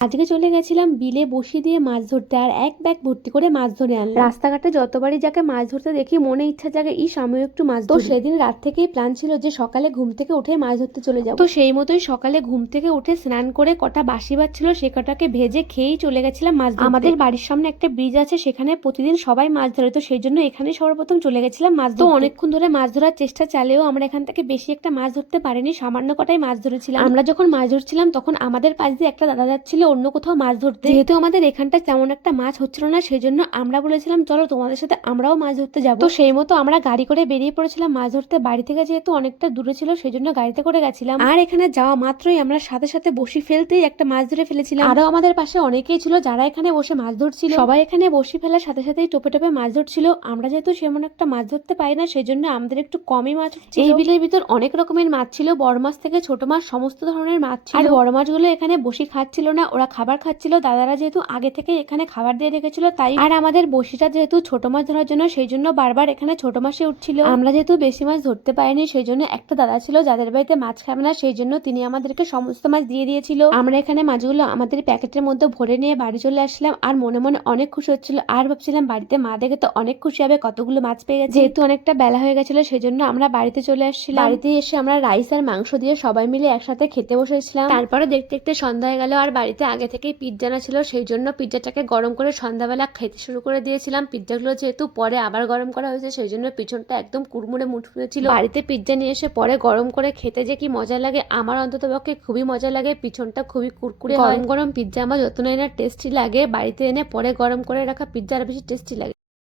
আজকে চলে গেছিলাম বিলে বসি দিয়ে মাছ ধরতে, আর এক ব্যাগ ভর্তি করে মাছ ধরে আনলাম। রাস্তাঘাটে যতবারই যাকে মাছ ধরতে দেখি মনে ইচ্ছা জাগে ইস আমিও একটু মাছ ধরি। তো সেদিন রাত থেকেই প্ল্যান ছিল যে সকালে ঘুম থেকে উঠে মাছ ধরতে চলে যাবো। তো সেই মতোই সকালে ঘুম থেকে উঠে স্নান করে কটা বাসি ভাত ছিল সে কটাকে ভেজে খেয়েই চলে গেছিলাম মাছ ধরতে। আমাদের বাড়ির সামনে একটা ব্রিজ আছে, সেখানে প্রতিদিন সবাই মাছ ধরে, তো সেই জন্য এখানে সর্বপ্রথম চলে গেছিলাম মাছ ধরতে। তো অনেকক্ষণ ধরে মাছ ধরার চেষ্টা চালিয়েও আমরা এখান থেকে বেশি একটা মাছ ধরতে পারিনি, সামান্য কটাই মাছ ধরেছিলাম। আমরা যখন মাছ ধরছিলাম তখন আমাদের পাশ দিয়ে একটা দাদা যাচ্ছিল অন্য কোথাও মাছ ধরতে। যেহেতু আমাদের এখানটা তেমন একটা মাছ হচ্ছিল না, সেই জন্য আমরা বলেছিলাম চলো তোমাদের সাথে আমরাও মাছ ধরতে যাবো। তো সেই মতো আমরা গাড়ি করে বেরিয়ে পড়েছিলাম মাছ ধরতে। বাড়ি থেকে যেহেতু অনেকটা দূরে ছিল সেই জন্য গাড়িতে করে গেছিলাম। আর এখানে যাওয়া মাত্রই আমরা সাথে সাথে বসি ফেলতেই একটা মাছ ধরে ফেলেছিলাম। আরো আমাদের পাশে অনেকেই ছিল যারা এখানে বসে মাছ ধরছিল। সবাই এখানে বসি ফেলার সাথে সাথেই টোপে টোপে মাছ ধরছিল। আমরা যেহেতু সেমন একটা মাছ ধরতে পাই না, সেই জন্য আমাদের একটু কমই মাছ হচ্ছিল। এই বিলের ভিতর অনেক রকমের মাছ ছিল, বড় মাছ থেকে ছোট মাছ সমস্ত ধরনের মাছ ছিল। আর বড় মাছগুলো এখানে বসি খাচ্ছিল না, ওরা খাবার খাচ্ছিল। দাদারা যেহেতু আগে থেকে এখানে খাবার দিয়ে রেখেছিল তাই। আর আমাদের বসিটা যেহেতু ছোট মাছ ধরার জন্য, সেই জন্য বারবার এখানে ছোট মাছই উঠছিল। আমরা যেহেতু বেশি মাছ ধরতে পারিনি, সেই জন্য একটা দাদা ছিল যাদের বাড়িতে মাছ খাবে না, সেই জন্য তিনি আমাদেরকে সমস্ত মাছ দিয়ে দিয়েছিল। আমরা এখানে মাছগুলো আমাদের প্যাকেটের মধ্যে ভরে নিয়ে বাড়ি চলে আসলাম, আর মনে মনে অনেক খুশি হচ্ছিল। আর ভাবছিলাম বাড়িতে মা দেখে তো অনেক খুশি হবে কতগুলো মাছ পেয়ে গেছে। যেহেতু অনেকটা বেলা হয়ে গেছিল সেই জন্য আমরা বাড়িতে চলে আসছিলাম। বাড়িতে এসে আমরা রাইস আর মাংস দিয়ে সবাই মিলে একসাথে খেতে বসেছিলাম। তারপরে দেখতে দেখতে সন্ধ্যা হয়ে গেল, আর বাড়িতে আগে থেকেই পিৎজা আনা ছিল, সেই জন্য পিৎজাটাকে গরম করে সন্ধ্যাবেলা খেতে শুরু করে দিয়েছিলাম। পিৎজাগুলো যেহেতু পরে আবার গরম করা হয়েছে সেই জন্য পিছনটা একদম কুড়মুড়ে মুঠমুড়ে ছিল। বাড়িতে পিৎজা নিয়ে এসে পরে গরম করে খেতে যে কি মজা লাগে, আমার অন্তত পক্ষে খুবই মজা লাগে। পিছনটা খুবই কুড়কুড়ে হয়। গরম গরম পিৎজা আমার যত না টেস্টি লাগে, বাড়িতে এনে পরে গরম করে রাখা পিৎজা আর বেশি টেস্টি লাগে।